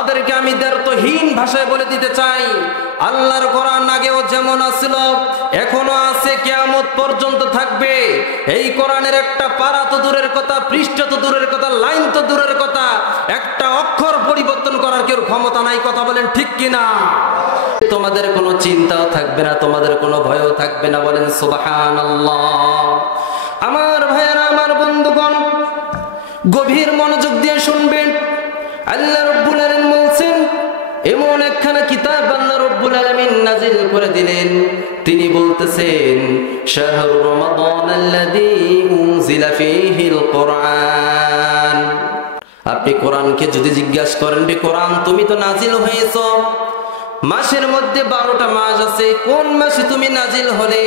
তাদেরকে আমি দ্ব্যর্থহীন ভাষায় বলে দিতে চাই, আল্লাহর কোরআন আগেও যেমন আছিল এখনো আছে, কিয়ামত পর্যন্ত থাকবে। এই কোরআনের একটা পারা তো দূরের কথা, পৃষ্ঠা তো দূরের কথা, লাইন তো দূরের কথা, একটা অক্ষর পরিবর্তন করার কেউ ক্ষমতা নাই। কথা বলেন ঠিক কিনা? তোমাদের কোনো চিন্তাও থাকবে না, তোমাদের কোনো ভয়ও থাকবে না। বলেন সুবহানাল্লাহ। আমার ভাইয়েরা, আমার বন্ধুগণ, গভীর মনোযোগ দিয়ে শুনবেন। আল্লাহ রাব্বুল আলামিন বলছেন, এমন একখানা কিতাব আল্লাহ রাব্বুল আলামিন নাজিল করে দিলেন। তিনি বলতেছেন, শাহরু রমাদানাল্লাযী উনজিলা ফীহিল কোরআন। আপনি কোরআনকে যদি জিজ্ঞাসা করেন, কোরআন তুমি তো নাজিল হয়েছো, মাসের মধ্যে 12টা মাস আছে, কোন মাসে তুমি নাজিল হলে?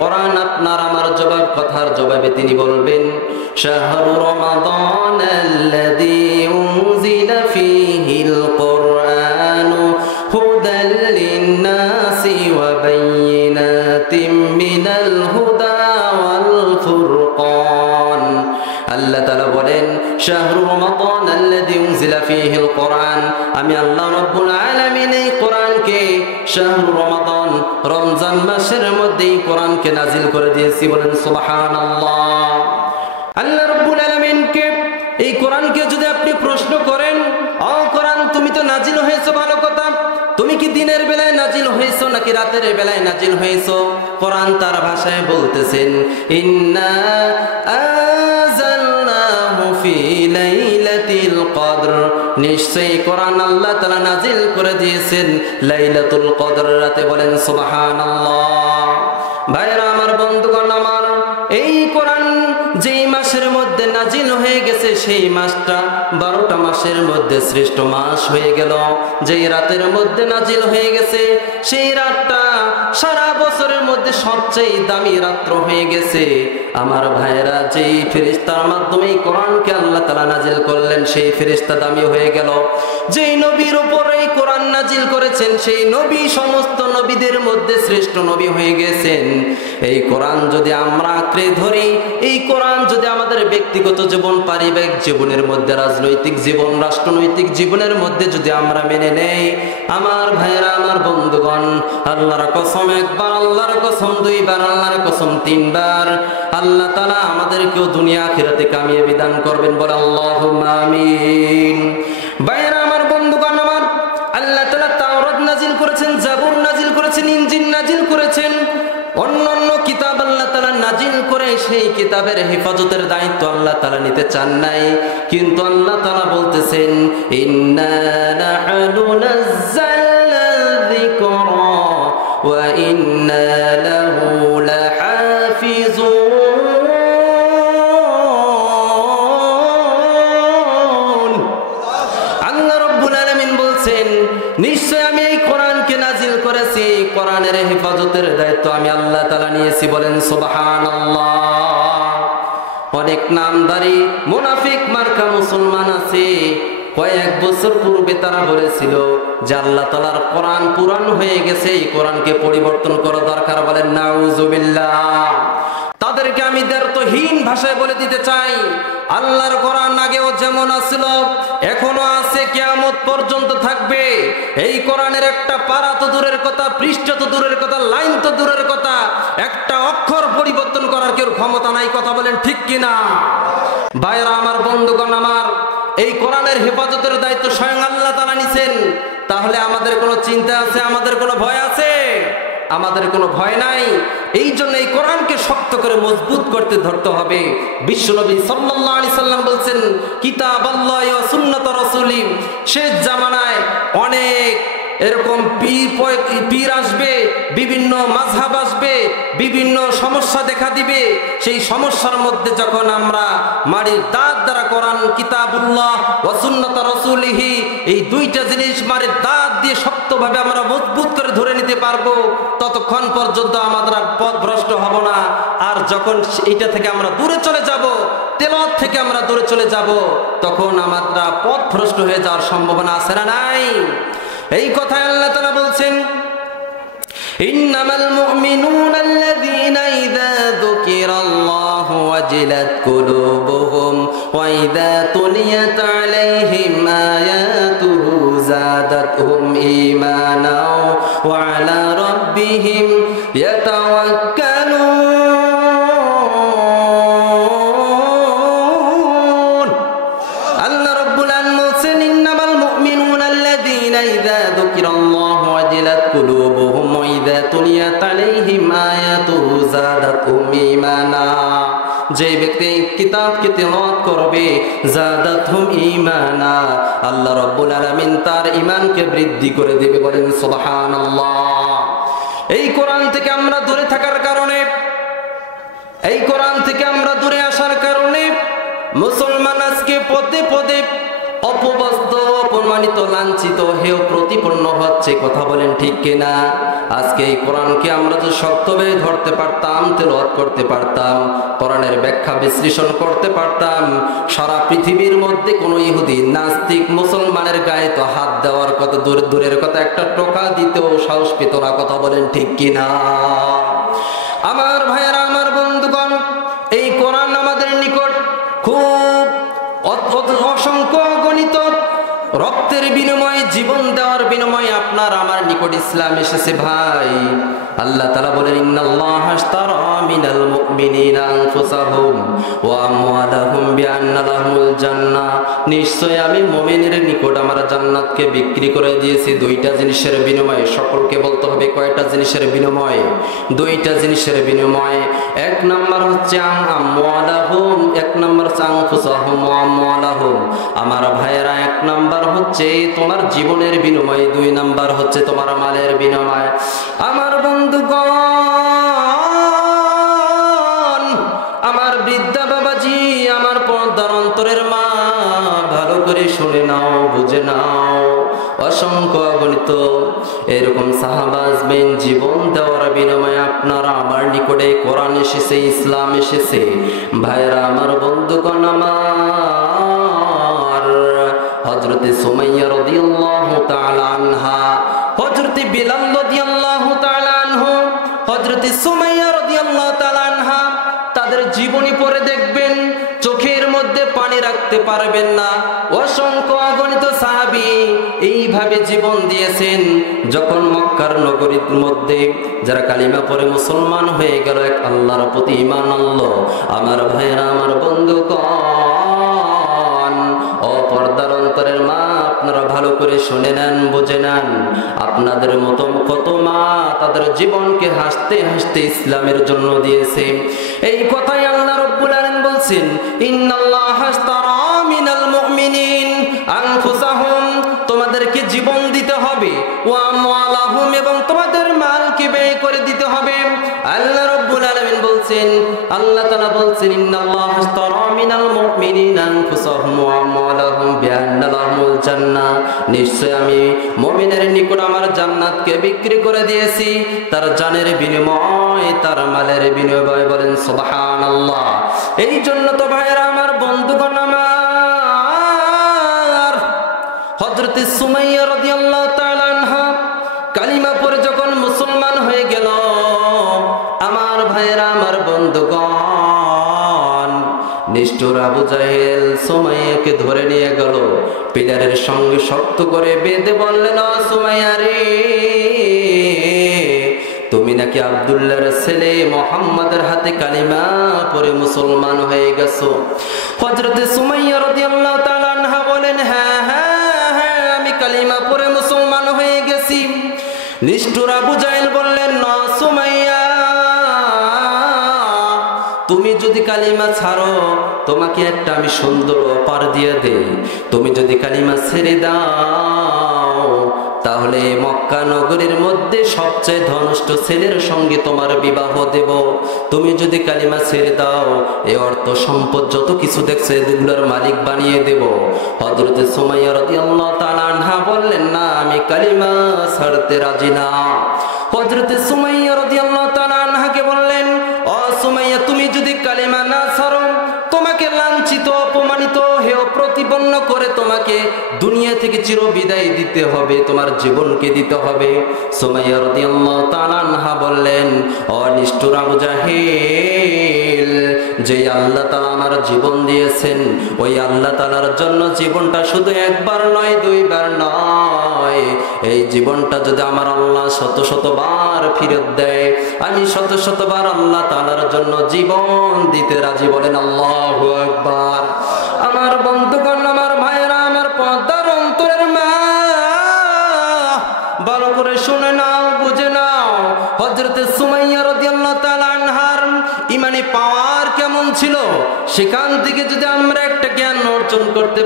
কোরআন আপনার আমার জবাব, কথার জবাবে তিনি বলবেন, শাহরু রমাদানাল্লাযী উনজিলা ফীহিল কোরআন হুদাল লিন-নাসি ওয়া বায়্যিনাতিম মিনাল হুদা ওয়াল ফুরকান। আল্লাহ তাআলা বলেন, শাহরু রমাদানাল্লাযী উনজিলা ফীহিল কোরআন, আমি আল্লাহ রাব্বুল আলামিন এই কোরআনকে শাহরু রমাদান, রমজান মাসের মধ্যেই কোরআনকে নাজিল করে দিয়েছি। বলেন সুবহানাল্লাহ। আল্লাহ রাব্বুল আলামিনকে এই কোরআনকে যদি আপনি প্রশ্ন করেন, ও কোরআন তুমি তো নাজিল হয়েছো, ভালো কথা, তুমি কি দিনের বেলায় নাজিল হয়েছো নাকি রাতের বেলায় নাজিল হয়েছো? কোরআন তার ভাষায় বলতেছেন, ইন্না আনজালনাহু ফি লাইলাতিল কদর, নিশ্চয়ই কোরআন আল্লাহ তাআলা নাজিল করে দিয়েছেন লাইলাতুল কদর রাতে। বলেন সুবহানাল্লাহ। ভাইরা আমার, বন্ধুগণ আমার, এই কোরআন যেই মাসের মধ্যে নাজিল হয়ে গেছে সেই মাসটা 12টা মাসের মধ্যে শ্রেষ্ঠ মাস হয়ে গেল। যেই রাতের মধ্যে নাজিল হয়ে গেছে সেই রাতটা সারা বছরের মধ্যে সবচেয়ে দামি রাত্র হয়ে গেছে। আমার ভাইরা, যেই ফেরেশতার মাধ্যমে কোরআনকে আল্লাহ তাআলা নাজিল করলেন সেই ফেরেশতা দামি হয়ে গেল। যেই নবীর উপর এই কোরআন নাজিল করেছেন সেই নবী সমস্ত নবীদের মধ্যে শ্রেষ্ঠ নবী হয়ে গেছেন। এই কোরআন যদি আমরা আঁকড়ে ধরি, এই কোরআন যদি আমাদের ব্যক্তিগত জীবন, পারিবারিক জীবনের মধ্যে, রাজনৈতিক জীবন, রাষ্ট্রনৈতিক জীবনের মধ্যে যদি আমরা মেনে নেই, আমার ভাইরা, আমার বন্ধুগণ, আল্লাহর কসম একবার, আল্লাহর কসম দুইবার, আল্লাহর কসম তিনবার, আল্লাহ তাআলা আমাদেরকেও দুনিয়া আখিরাতে কামিয়াবি দান করবেন। বলে আল্লাহুম্মা আমিন। ভাইরা আমার, বন্ধুগণ আমার, আল্লাহ তাআলা তাওরাত নাজিল করেছেন, জাবুর নাজিল করেছেন, ইনজিল নাজিল করেছেন, অন্যান্য কিতাব আল্লাহ তাআলা নাজিল করে সেই কিতাবের হেফাজতের দায়িত্ব আল্লাহ তাআলা নিতে চান নাই। কিন্তু আল্লাহ তাআলা বলতেছেন, ইন্না নাহনু নাযালনা যিকরা ওয়া ইন্না লাহু লাহাফিজুন। আল্লাহ রাব্বুল আলামিন বলছেন, নিশ্চয় আমি এই কোরআনকে নাজিল করেছি, কোরআনের হেফাজতের দায়িত্ব আমি আল্লাহ তাআলা নিয়েছি। বলেন সুবহানাল্লাহ। অনেক নামধারী মুনাফিক মার্কা মুসলমান আছে, কয়েক বছর পূর্বে তারা বলেছিল যে আল্লাহ তাআলার কোরআন পুরানো হয়ে গেছে, এই কোরআনকে পরিবর্তন করা দরকার। বলেন নাউজুবিল্লাহ। তাদেরকে আমি দ্ব্যর্থহীন ভাষায় বলে দিতে চাই, আল্লাহর কোরআন আগেও যেমন আছিল এখনো আছে, কিয়ামত পর্যন্ত থাকবে। এই কোরআনের একটা পারা তো দূরের কথা, পৃষ্ঠা তো দূরের কথা, লাইন তো দূরের কথা, একটা অক্ষর পরিবর্তন করার কেউ ক্ষমতা নাই। কথা বলেন ঠিক কিনা? ভাইরা আমার, বন্ধুগণ আমার, এই কোরআনের হেফাজতের দায়িত্ব স্বয়ং আল্লাহ তাআলা নিছেন। তাহলে আমাদের কোনো চিন্তা আছে? আমাদের কোনো ভয় আছে? আমাদের কোনো ভয় নাই। এই জন্য এই কোরআনকে শক্ত করে মজবুত করতে ধরতে হবে। বিশ্বনবী সাল্লাল্লাহু আলাইহি সাল্লাম বলছেন, কিতাবাল্লাহ ওয়া সুন্নাত রাসূলি, শেষ জামানায় অনেক এরকম পীর আসবে, বিভিন্ন মাযহাব আসবে, বিভিন্ন সমস্যা দেখা দিবে। সেই সমস্যার মধ্যে যখন আমরা মাটির দাঁত দ্বারা কোরআন কিতাবুল্লাহ ওয়া সুন্নাত রাসূলিহি, এই দুইটা জিনিস মাটির দাঁত দিয়ে শক্তভাবে আমরা মজবুত করে ধরে নিতে পারবো, ততক্ষণ পর্যন্ত আমাদের পথ ভ্রষ্ট হব না। আর যখন এইটা থেকে আমরা দূরে চলে যাব, তেলাওয়াত থেকে আমরা দূরে চলে যাব, তখন আমরা পথ ভ্রষ্ট হয়ে যাওয়ার সম্ভাবনা আছে না নাই? এই কথা আল্লাহ তাআলা বলছেন, ইন্নামাল মুমিনুনা আল্লাযীনা ইযা যুকিরাল্লাহু ওয়াজিলাত কুলুবুহুম ওয়া ইযা তুলিয়াত আলাইহিম আয়াতুহু زادتهم إيمانا وعلى ربهم يتوكلون আল্লাহ রাব্বুল আলামিন বলেন ইন্নামাল মুমিনুনা আল্লাযীনা ইযা যুকিরাল্লাহু ওয়াজিলাত কুলুবুহুম ওয়া ইযা তুলিয়াত আলাইহিম আয়াতুহু যাদাতহুম ঈমানা যে ব্যক্তি কিতাবকে তেলাওয়াত করবে যাদাতহুম ঈমানা আল্লাহ রাব্বুল আলামিন তার ঈমানকে বৃদ্ধি করে দেবে বলেন সুবহানাল্লাহ। এই কোরআন থেকে আমরা দূরে থাকার কারণে, এই কোরআন থেকে আমরা দূরে আসার কারণে মুসলমান আজকে পদে পদে অপবাস্ত, অপমানিত, লাঞ্ছিত, হেয় প্রতিপন্ন হচ্ছে। কথা বলেন ঠিক কিনা? আজকে এই কোরআনকে আমরা যদি শক্তভাবে ধরতে পারতাম, তেলাওয়াত করতে পারতাম, কোরআনের ব্যাখ্যা বিশ্লেষণ করতে পারতাম, সারা পৃথিবীর মধ্যে কোনো ইহুদি নাস্তিক মুসলমানের গায়ে তো হাত দেওয়ার কথা দূরের কথা, একটা টোকা দিতেও সাহস পেত না। কথা বলেন ঠিক কিনা? আমার ভাইয়েরা, আমার বন্ধুগণ, এই কোরআন আমাদের নিকট খুব অসংখ্য গণিত রক্তের বিনিময়ে, জীবন দেওয়ার বিনিময়ে আপনার আমার নিকট ইসলাম এসেছে ভাই। আল্লাহ তাআলা বলেন ইন্নাল্লাহা আশতারা মিনাল মুমিনিনা আনফুসাহুম ওয়া আমওয়ালাহুম বিআন্না লাহুমুল জান্নাহ, নিশ্চয় আমি মুমিনের নিকট আমার জান্নাতকে বিক্রি করে দিয়েছি দুইটা জিনিসের বিনিময়ে। সকলকে বলতে হবে কয়টা জিনিসের বিনিময়ে? দুইটা জিনিসের বিনিময়ে। এক নাম্বার হচ্ছে আমওয়ালাহুম, এক নাম্বার হচ্ছে আনফুসাহুম ওয়া আমওয়ালাহুম। আমার ভাইয়েরা, এক নাম্বার হচ্ছে তোমার জীবনের বিনিময়ে, দুই নাম্বার হচ্ছে তোমার মালের বিনিময়ে। আমার বন্ধুগণ, আমার বৃদ্ধা বাবাজি, আমার পর্দার অন্তরের মা, ভালো করে শুনে নাও, বুঝে নাও। অসংখ্য অগণিত এরকম সাহাবা আসবেন, জীবন দেওয়ার বিনিময়ে আপনারা আমার নিকটে কোরআন এসেছে, ইসলাম এসেছে। ভাইরা আমার, বন্ধুগণ আমার, হযরতে সুমাইয়া রাদিয়াল্লাহু তাআলা আনহা, হযরতে বিলাল রাদিয়াল্লাহু তাআলা আনহু, হযরতে সুমাইয়া রাদিয়াল্লাহু তাআলা আনহা, তাদের জীবনী পড়ে দেখবেন চোখের মধ্যে পানি রাখতে পারবেন না। অসংখ্য অগণিত সাহাবী এইভাবে জীবন দিয়েছেন। যখন মক্কার নগরীর মধ্যে যারা কালিমা পড়ে মুসলমান হয়ে গেল, এক আল্লাহর প্রতি ঈমান আনলো, আমার ভাইয়েরা, আমার বন্ধুগণ, পর্দার অন্তরের মা, আপনারা ভালো করে শুনে নেন, বুঝে নেন। আপনাদের মতো কত মা তাদের জীবনকে হাসতে হাসতে ইসলামের জন্য দিয়েছে। এই কথাই আল্লাহ রাব্বুল আলামিন বলছেন ইন্নাল্লাহা আশতারা মিনাল মুমিনিন আনফুসাহুম, তোমাদেরকে জীবন দিতে হবে, ওয়া আমওয়ালাহুম, এবং তোমাদের মালকে ব্যয় করে দিতে হবে। আল্লাহ রাব্বুল আলামিন বলছেন, আল্লাহ তাআলা বলছেন ইন্নাল্লাহা আশতারা মিনাল মুমিনিনা আনফুসাহুম ওয়া আমওয়ালাহুম বিআন্না লাহুমুল জান্নাহ, নিশ্চয় আমি মুমিনের নিকট আমার জান্নাতকে বিক্রি করে দিয়েছি তার জানের বিনিময়ে, তার মালের বিনিময়ে। বলেন সুবহানাল্লাহ। এই জন্য তো ভাইরা আমার, বন্ধুগণ আমার, হযরতে সুমাইয়া রাদিয়াল্লাহু তাআলা আনহা কালিমা পড়ে যখন মুসলমান হয়ে গেল, আমার ভাইরা, আমার বন্ধুগণ, নিষ্ঠুর আবু জাহেল সুমাইয়াকে ধরে নিয়ে গেল, পিলারের সঙ্গে শক্ত করে বেঁধে বললেন, ও সুমাইয়া রে, তুমি নাকি আব্দুল্লাহর ছেলে মুহাম্মাদের হাতে কালিমা পড়ে মুসলমান হয়ে গেছো। হযরতে সুমাইয়া রাদিয়াল্লাহু তাআলা আনহা বলেন, হ্যাঁ হ্যাঁ হ্যাঁ, আমি কালিমা পড়ে মুসলমান হয়ে গেছি। নিষ্ঠুর আবু জাহেল বললেন, না সুমাইয়া, তুমি যদি কালিমা ছাড়ো, তোমাকে একটা আমি সুন্দর অফার দিয়ে দেই। তুমি যদি কালিমা ছেড়ে দাও, তাহলে মক্কা নগরীর মধ্যে সবচেয়ে ধনষ্ট ছেলের সঙ্গে তোমার বিবাহ দেব। তুমি যদি কালিমা ছেড়ে দাও, এই অর্থ সম্পদ যত কিছু দেখছে এগুলোর মালিক বানিয়ে দেব। হযরতে সুমাইয়া রাদিয়াল্লাহু তাআলা আনহা বললেন, না, আমি কালিমা ছাড়তে রাজি না। হযরতে সুমাইয়া রাদিয়াল্লাহু তাআলা আনহাকে বললেন, ও সুমাইয়া, তুমি যদি কালিমা না ছাড়ো, তোমাকে লাঞ্ছিত, অপমানিত, হেয় প্রতিপন্ন করে তোমাকে দুনিয়া থেকে চির বিদায় দিতে হবে, তোমার জীবনকে দিতে হবে। সুমাইয়া রাদিয়াল্লাহু তাআলা আনহা বললেন, ও নিষ্ঠুর আবু জাহেল, যে আল্লাহ তাআলা আমার জীবন দিয়েছেন, ওই আল্লাহ তাআলার জন্য জীবনটা শুধু একবার নয়, দুইবার নয়, এই জীবনটা যদি আমার আল্লাহ শত শতবার ফেরত দেয়, আমি শত শতবার আল্লাহ তাআলার জন্য জীবন দিতে রাজি। বলেন আল্লাহু আকবার। আমার বন্ধুগণ, আমার ভাইরা, আমার পর্দার অন্তরের মা, ভালো করে শুনে নাও, বুঝে নাও। হযরতে সুমাইয়া রাদিয়াল্লাহু তাআলা আনহার ইমানি পাওয়ার কেমন ছিল, সেখান থেকে যদি আমরা একটা জ্ঞান অর্জন করতে